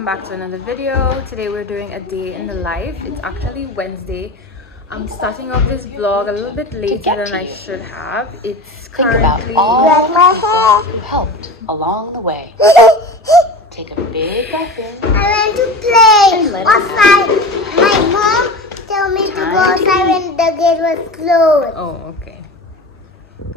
welcome back to another video. Today we're doing a day in the life. It's actually Wednesday. I'm starting off this vlog a little bit later than I should have. It's currently all you helped along the way. Take a big breath in. I want to play outside. My mom told me to go outside when the gate was closed. Oh, okay.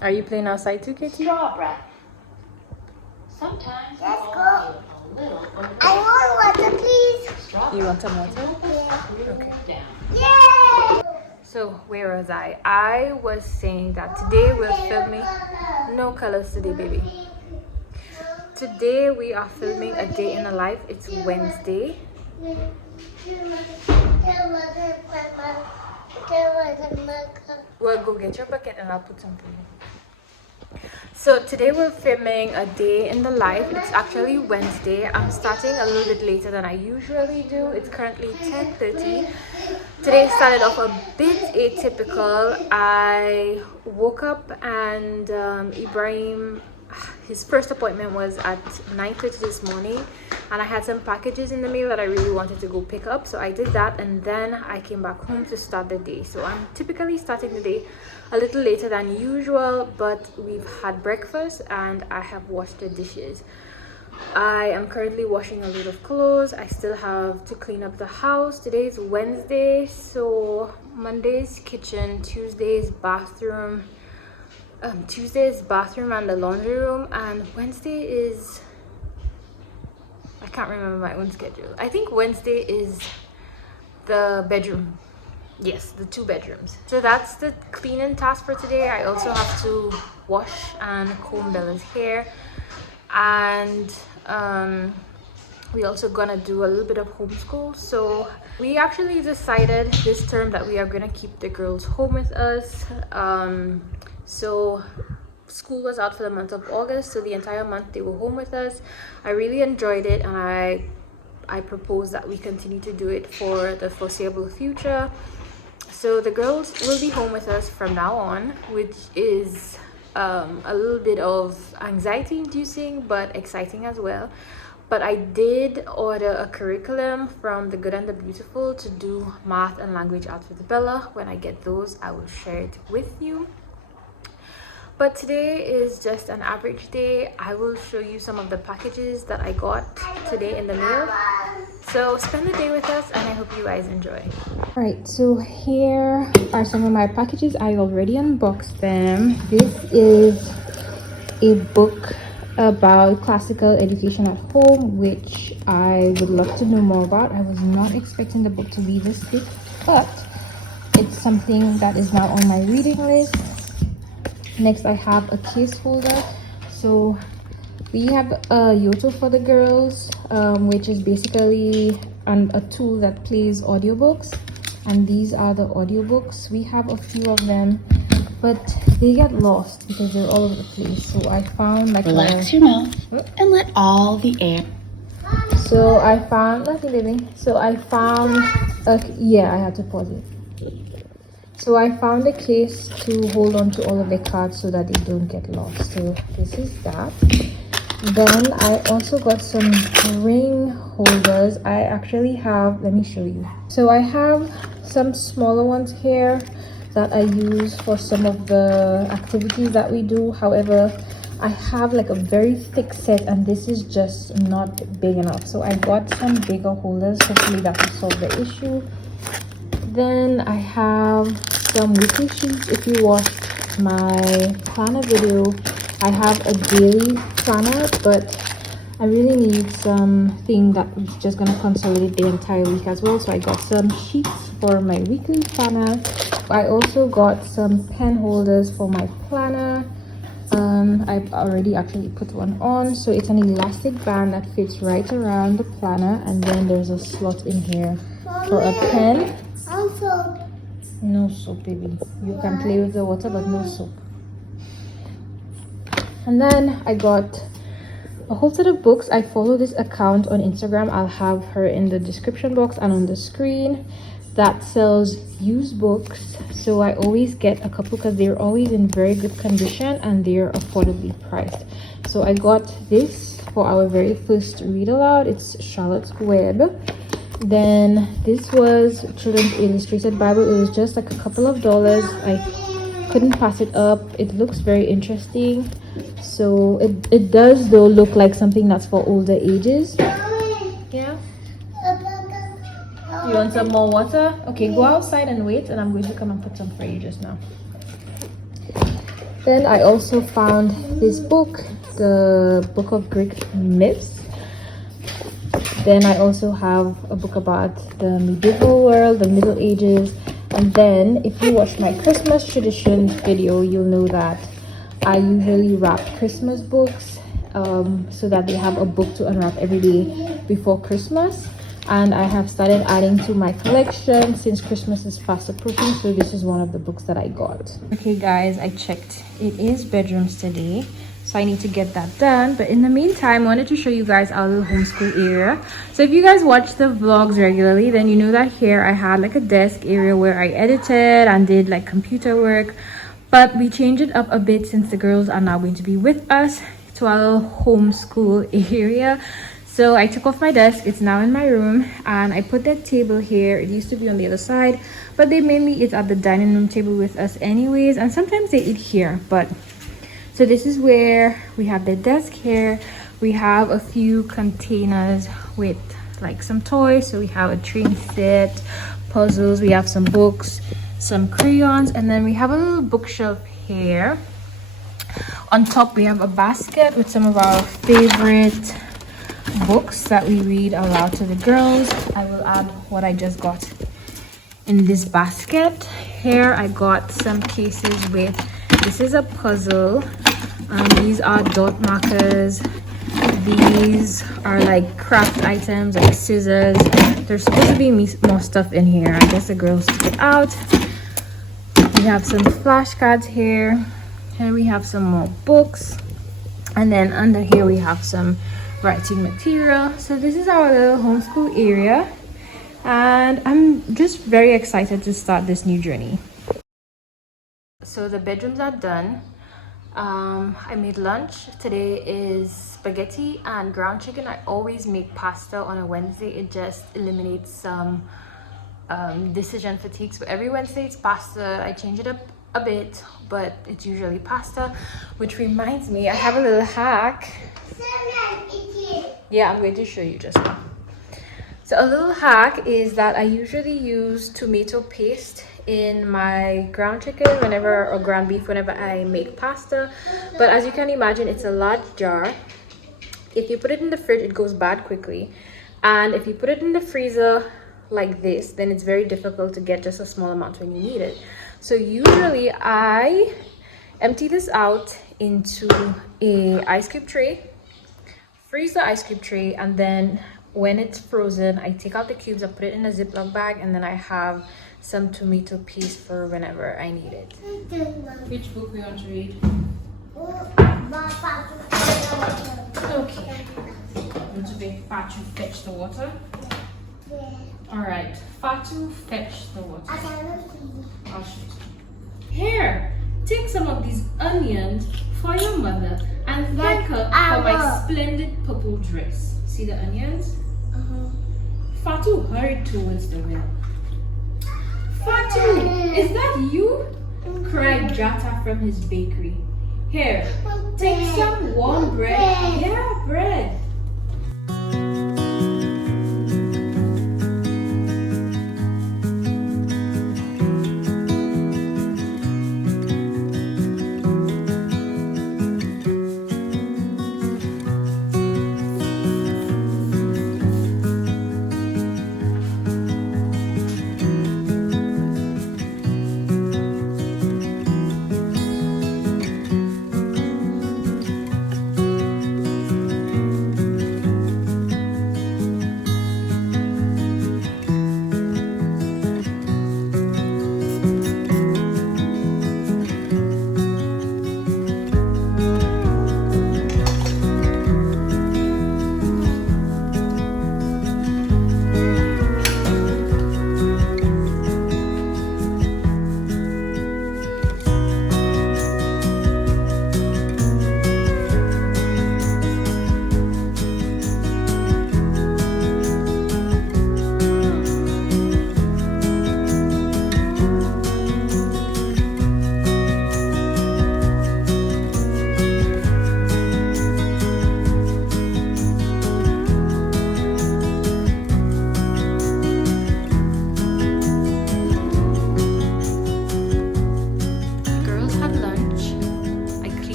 Are you playing outside too, Katie? Straw breath. Sometimes Let's you go. all feel a little over I want water, please. straw You want some water? Yeah. Okay. down. Yay! So where was I? I was saying that today we're filming no colors today, baby. Today we are filming a day in the life. It's Wednesday. Well, go get your bucket and I'll put some for you. So today we're filming a day in the life. It's actually Wednesday. I'm starting a little bit later than I usually do. It's currently 10:30. Today started off a bit atypical. I woke up and Ibrahim, his first appointment was at 9:30 this morning, and I had some packages in the mail that I really wanted to go pick up, so I did that, and then I came back home to start the day. So I'm typically starting the day a little later than usual, but we've had breakfast and I have washed the dishes. I am currently washing a load of clothes. I still have to clean up the house. Today is Wednesday, so Monday's kitchen, Tuesday's bathroom, Tuesday's bathroom and the laundry room, and Wednesday is, I can't remember my own schedule. I think Wednesday is the bedroom. Yes, the 2 bedrooms. So that's the cleaning task for today. I also have to wash and comb Bella's hair, and we also gonna do a little bit of homeschool. So we actually decided this term that we are gonna keep the girls home with us. So school was out for the month of August, so the entire month they were home with us. I really enjoyed it, and I propose that we continue to do it for the foreseeable future. So the girls will be home with us from now on, which is a little bit of anxiety inducing but exciting as well. But I did order a curriculum from The Good and the Beautiful to do math and language arts with Bella. When I get those, I will share it with you. But today is just an average day. I will show you some of the packages that I got today in the mail. So spend the day with us, and I hope you guys enjoy. Alright, so here are some of my packages. I already unboxed them. This is a book about classical education at home, which I would love to know more about. I was not expecting the book to be this thick, but it's something that is now on my reading list. Next, I have a case holder. So we have a Yoto for the girls, which is basically a tool that plays audiobooks, and these are the audiobooks. We have a few of them, but they get lost because they're all over the place. So I found like Relax your mouth and let all the air. So I found nothing, baby. So I found yeah, I had to pause it. So I found a case to hold on to all of the cards so that they don't get lost. So this is that. Then I also got some ring holders. I actually have, let me show you. So I have some smaller ones here that I use for some of the activities that we do. However, I have like a very thick set, and this is just not big enough. So I got some bigger holders. Hopefully that will solve the issue. Then I have some weekly sheets. If you watched my planner video, I have a daily planner, but I really need something that is just going to consolidate the entire week as well. So I got some sheets for my weekly planner. I also got some pen holders for my planner. I've already actually put one on. So it's an elastic band that fits right around the planner, and then there's a slot in here for a pen. Also, No soap, baby. You can play with the water, but no soap. And then I got a whole set of books. I follow this account on Instagram. I'll have her in the description box and on the screen. that sells used books, so I always get a couple because they're always in very good condition and they're affordably priced. So I got this for our very first read aloud. It's Charlotte's Web. Then this was Children's Illustrated Bible. It was just like a couple of dollars. I couldn't pass it up. It looks very interesting. So it does though look like something that's for older ages. Yeah. You want some more water? Okay, go outside and wait, and I'm going to come and put some for you just now. Then I also found this book, the Book of Greek Myths. Then I also have a book about the medieval world, the Middle Ages. And then if you watch my Christmas traditions video, you'll know that I usually wrap Christmas books so that they have a book to unwrap every day before Christmas. And I have started adding to my collection since Christmas is fast approaching, so this is one of the books that I got. Okay guys, I checked. It is bedrooms today, so I need to get that done. But in the meantime, I wanted to show you guys our little homeschool area. So if you guys watch the vlogs regularly, then you know that here I had like a desk area where I edited and did like computer work. But we changed it up a bit since the girls are now going to be with us to our little homeschool area. So I took off my desk, it's now in my room, and I put that table here. It used to be on the other side, but they mainly eat at the dining room table with us anyways, and sometimes they eat here. But so this is where we have the desk here. We have a few containers with like some toys. So we have a train set, puzzles, we have some books, some crayons, and then we have a little bookshelf here. On top we have a basket with some of our favorite books that we read aloud to the girls. I will add what I just got in this basket. Here I got some cases with, this is a puzzle, these are dot markers, these are like craft items like scissors. There's supposed to be more stuff in here. I guess the girls took it out. We have some flashcards here. Here we have some more books, and then under here we have some writing material. So this is our little homeschool area, and I'm just very excited to start this new journey. So the bedrooms are done. I made lunch. Today is spaghetti and ground chicken. I always make pasta on a Wednesday. It just eliminates some decision fatigue. So every Wednesday it's pasta. I change it up a bit, but it's usually pasta. Which reminds me, I have a little hack. Yeah, I'm going to show you just now. So a little hack is that I usually use tomato paste in my ground chicken or ground beef whenever I make pasta. But as you can imagine, it's a large jar. If you put it in the fridge, it goes bad quickly. And if you put it in the freezer like this, then it's very difficult to get just a small amount when you need it. So usually I empty this out into a ice cube tray, freeze the ice cube tray, and then when it's frozen, I take out the cubes, I put it in a Ziploc bag, and then I have some tomato paste for whenever I need it. Which book we want to read? Okay. Want to make Fatu fetch the water? Alright, Fatu fetch the water. I'll show you. Here, take some of these onions for your mother and thank her for my splendid purple dress. See the onions? Fatu hurried towards the well. Fatu, is that you? Cried Jata from his bakery. Here, take some warm bread. Yeah, bread.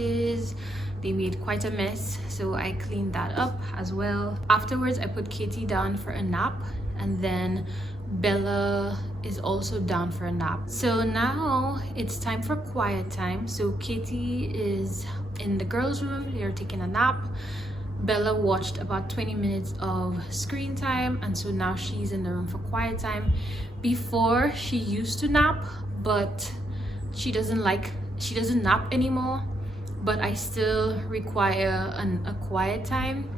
dishes. They made quite a mess, so I cleaned that up as well. Afterwards, I put Katie down for a nap, and then Bella is also down for a nap. So now it's time for quiet time. So Katie is in the girls' room, they're taking a nap. Bella watched about 20 minutes of screen time, and so now she's in the room for quiet time. Before, she used to nap, but she doesn't nap anymore, but I still require a quiet time.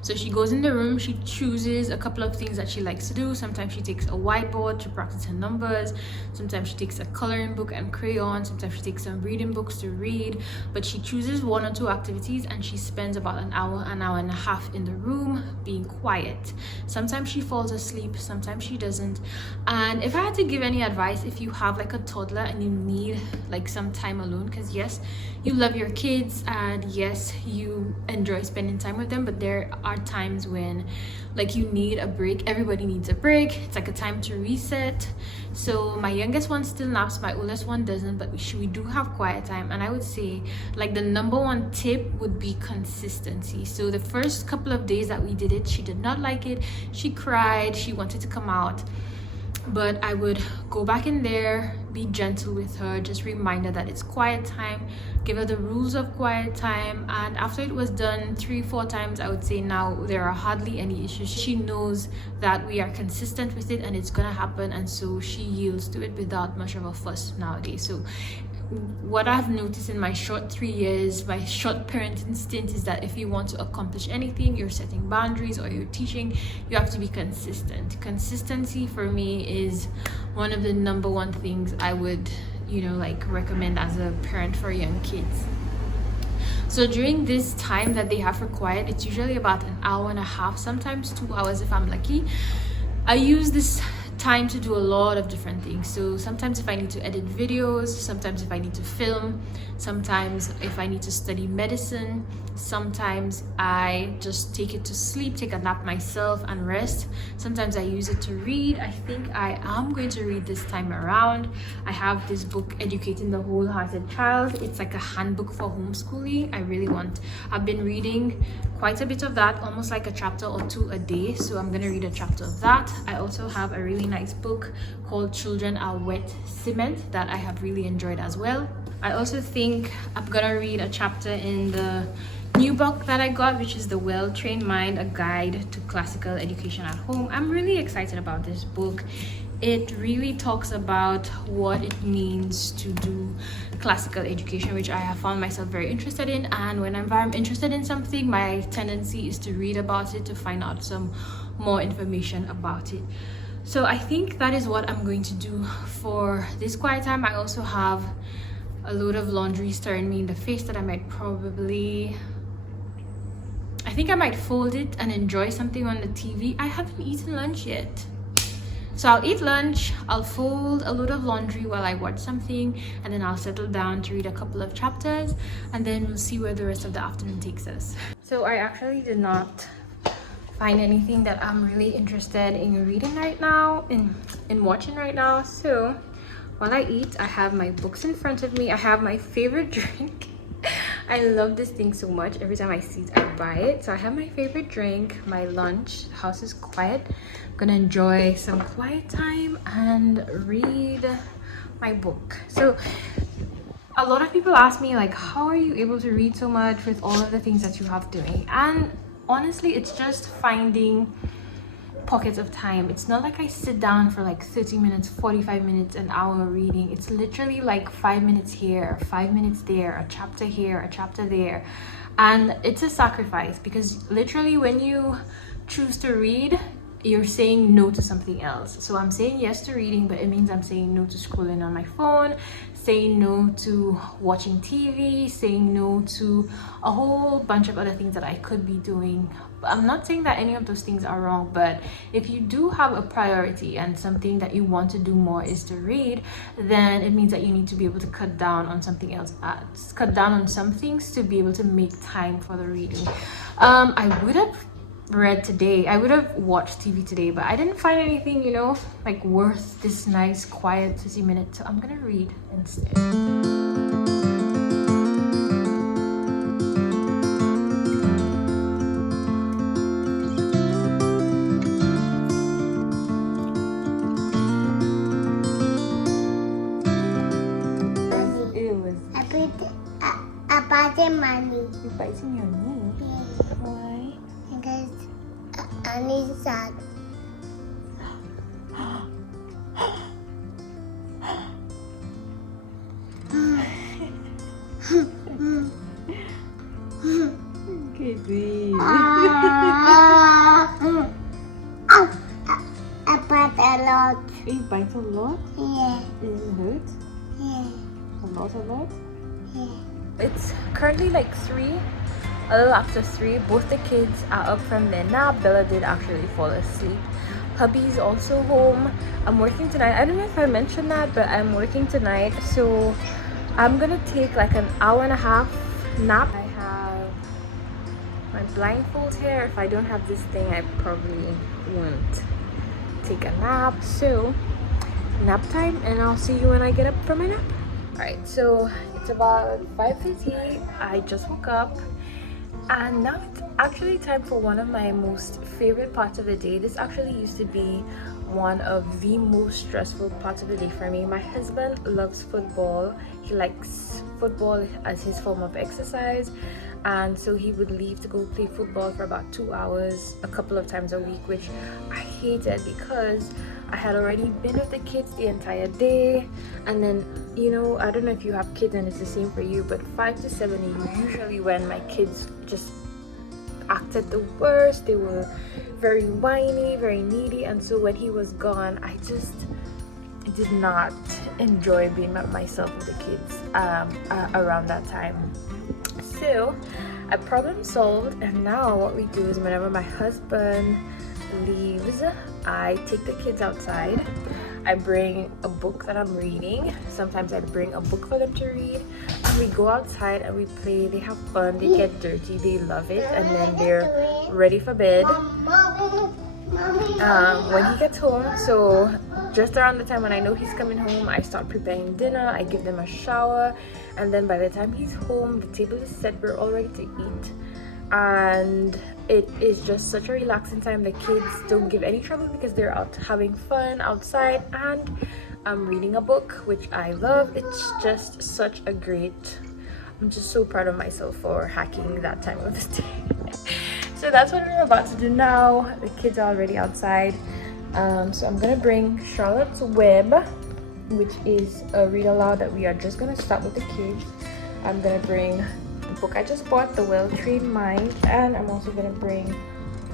So she goes in the room, she chooses a couple of things that she likes to do. Sometimes she takes a whiteboard to practice her numbers. Sometimes she takes a coloring book and crayon. Sometimes she takes some reading books to read. But she chooses 1 or 2 activities, and she spends about an hour and a half in the room being quiet. Sometimes she falls asleep, sometimes she doesn't. And if I had to give any advice, if you have like a toddler and you need like some time alone, because yes, you love your kids and yes, you enjoy spending time with them, but there are times when like you need a break. Everybody needs a break. It's like a time to reset. So my youngest one still naps, my oldest one doesn't, but we do have quiet time. And I would say like the number 1 tip would be consistency. So the first couple of days that we did it, she did not like it. She cried, she wanted to come out, but I would go back in there, be gentle with her, just remind her that it's quiet time, give her the rules of quiet time. And after it was done 3-4 times, I would say now there are hardly any issues. She knows that we are consistent with it and it's gonna happen, and so she yields to it without much of a fuss nowadays. So what I've noticed in my short 3 years, my short parenting stint, is that if you want to accomplish anything, you're setting boundaries or you're teaching, you have to be consistent. Consistency for me is one of the number 1 things I would, like recommend as a parent for young kids. So during this time that they have for quiet, it's usually about an hour and a half, sometimes 2 hours if I'm lucky. I use this time to do a lot of different things. So sometimes if I need to edit videos, sometimes if I need to film, sometimes if I need to study medicine, sometimes I just take it to sleep, take a nap myself and rest. Sometimes I use it to read. I think I am going to read this time around. I have this book, Educating the Wholehearted Child. It's like a handbook for homeschooling. I've been reading quite a bit of that, almost like a chapter or 2 a day. So I'm gonna read a chapter of that. I also have a really nice book called Children Are Wet Cement that I have really enjoyed as well. I also think I'm gonna read a chapter in the new book that I got, which is The Well-Trained Mind, A Guide to Classical Education at Home. I'm really excited about this book. It really talks about what it means to do classical education, which I have found myself very interested in. And whenever I'm interested in something, my tendency is to read about it, to find out some more information about it. So I think that is what I'm going to do for this quiet time. I also have a load of laundry staring me in the face that I might fold it and enjoy something on the TV. I haven't eaten lunch yet. So I'll eat lunch, I'll fold a load of laundry while I watch something, and then I'll settle down to read a couple of chapters, and then we'll see where the rest of the afternoon takes us. So I actually did not find anything that I'm really interested in reading right now, in watching right now. So while I eat, I have my books in front of me. I have my favorite drink. I love this thing so much. Every time I see it, I buy it. So I have my favorite drink, my lunch. The house is quiet. I'm gonna enjoy some quiet time and read my book. So a lot of people ask me, like, how are you able to read so much with all of the things that you have doing? And honestly, it's just finding pockets of time. It's not like I sit down for like 30 minutes, 45 minutes, an hour reading. It's literally like 5 minutes here, 5 minutes there, a chapter here, a chapter there. And it's a sacrifice, because literally when you choose to read, you're saying no to something else. So I'm saying yes to reading, but it means I'm saying no to scrolling on my phone, saying no to watching TV, saying no to a whole bunch of other things that I could be doing. I'm not saying that any of those things are wrong, but if you do have a priority and something that you want to do more is to read, then it means that you need to be able to cut down on something else, cut down on some things to be able to make time for the reading. I would have read today, I would have watched TV today, but I didn't find anything, like worth this nice quiet 30 minutes. So I'm gonna read instead. biting my knee. You're biting your knee? Yeah. Why? Because I need sad. Kitty. I bite a lot. You bite a lot? Yeah. Does it hurt? Yeah. A lot? Yeah. It's currently like 3, a little after 3. Both the kids are up from their nap. Bella did actually fall asleep. Hubby's also home. I'm working tonight. I don't know if I mentioned that, but I'm working tonight. So I'm gonna take like an hour and a half nap. I have my blindfold here. If I don't have this thing, I probably won't take a nap. So nap time, and I'll see you when I get up from my nap. All right, so it's about 5:30. I just woke up, and now it's actually time for one of my most favorite parts of the day. This actually used to be one of the most stressful parts of the day for me. My husband loves football. He likes football as his form of exercise, and so he would leave to go play football for about 2 hours a couple of times a week, which I hated because I had already been with the kids the entire day. And then, you know, I don't know if you have kids and it's the same for you, but 5 to 7 is usually when my kids just acted the worst. They were very whiny, very needy, and so when he was gone, I just did not enjoy being by myself with the kids around that time. So I problem solved, and now what we do is whenever my husband leaves, I take the kids outside. I bring a book that I'm reading. Sometimes I bring a book for them to read, and we go outside and we play. They have fun, they get dirty, they love it, and then they're ready for bed when he gets home. So just around the time when I know he's coming home, I start preparing dinner. I give them a shower, and then by the time he's home, the table is set, we're all ready to eat, and it is just such a relaxing time. The kids don't give any trouble because they're out having fun outside, and I'm reading a book, which I love. It's just such a great, I'm just so proud of myself for hacking that time of the day. So that's what we're about to do now. The kids are already outside. So I'm gonna bring Charlotte's Web, which is a read aloud that we are just gonna start with the kids. I'm gonna bring the book I just bought, The Well-Trained Mind, and I'm also gonna bring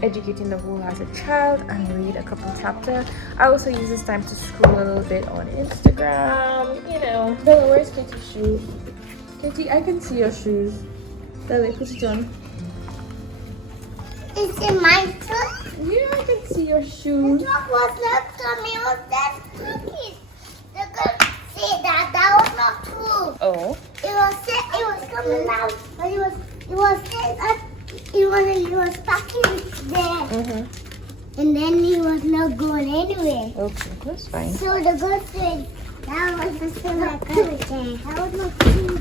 Educating the Whole as a Child and read a couple chapters. I also use this time to scroll a little bit on Instagram, you know. Bella, where's Katie's shoes? Katie, I can see your shoes. Bella, put it on. Is it my turn? Yeah, I can see your shoes. What was that to me? Was that cookies? The girl said that was not true. Oh. It was coming out, but it was packing there. And then he was not going anywhere. Okay, that's fine. So the girl said that was the thing I couldn't say. That was not true.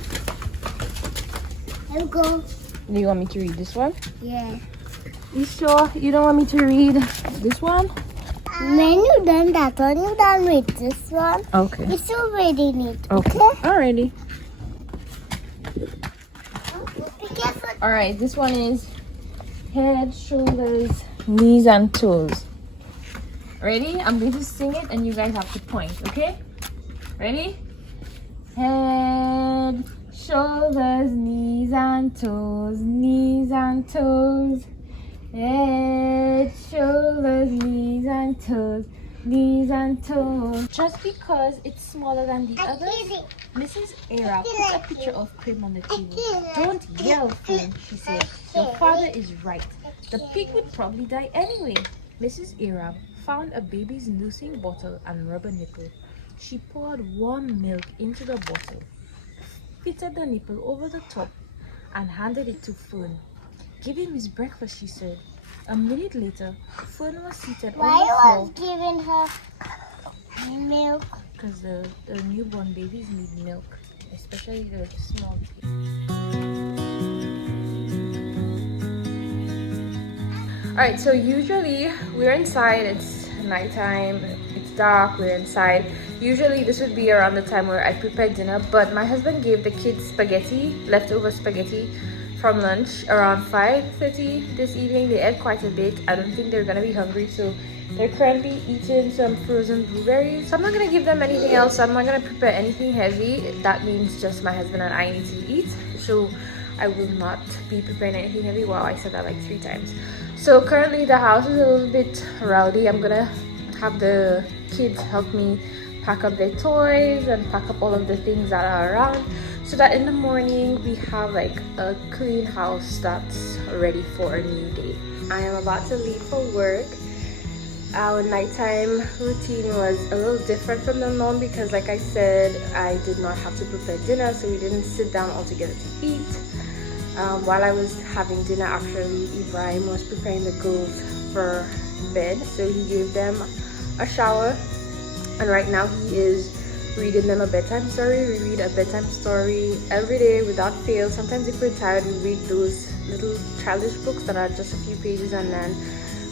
Let me go. Do you want me to read this one? Yeah. You sure you don't want me to read this one? When you done that one, you done with this one. Okay. It's already neat. Okay. Alrighty. Be careful. Alright, this one is head, shoulders, knees, and toes. Ready? I'm going to sing it and you guys have to point, okay? Ready? Head, shoulders, knees, and toes, knees, and toes. Head, shoulders, knees, and toes, knees, and toes. Just because it's smaller than the others, Mrs. Era put a picture of Prim on the table. Don't yell, Prim, she said. Your father is right. The pig would probably die anyway. Mrs. Arab found a baby's nursing bottle and rubber nipple. She poured warm milk into the bottle, fitted the nipple over the top, and handed it to Fern. Give him his breakfast, she said. A minute later, Fern was seated on the Why floor. was giving her milk? Because the newborn babies need milk, especially the small kids. Alright, so usually we're inside, it's nighttime, it's dark, we're inside. Usually this would be around the time where I prepare dinner, but my husband gave the kids spaghetti, leftover spaghetti from lunch around 5:30 this evening. They ate quite a bit. I don't think they're gonna be hungry, so they're currently eating some frozen blueberries. So I'm not gonna give them anything else. I'm not gonna prepare anything heavy. That means just my husband and I need to eat, so I will not be preparing anything heavy. Wow, I said that like 3 times. So currently the house is a little bit rowdy. I'm gonna have the kids help me pack up their toys and pack up all of the things that are around, so that in the morning we have like a clean house that's ready for a new day. I am about to leave for work. Our nighttime routine was a little different from the norm because, like I said, I did not have to prepare dinner, so we didn't sit down all together to eat. While I was having dinner, actually, Ibrahim was preparing the girls for bed, so he gave them a shower, and right now he is reading them a bedtime story. We read a bedtime story every day without fail. Sometimes if we're tired, we read those little childish books that are just a few pages, and then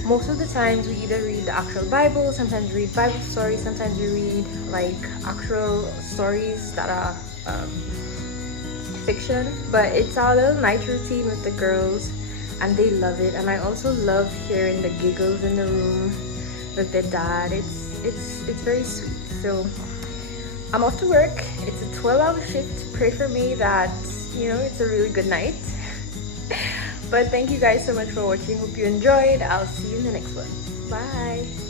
most of the times we either read the actual Bible, sometimes we read Bible stories, sometimes we read like actual stories that are fiction. But it's our little night routine with the girls, and they love it. And I also love hearing the giggles in the room with their dad. It's very sweet. So I'm off to work. It's a 12-hour shift. Pray for me that, you know, it's a really good night. But thank you guys so much for watching. Hope you enjoyed. I'll see you in the next one. Bye.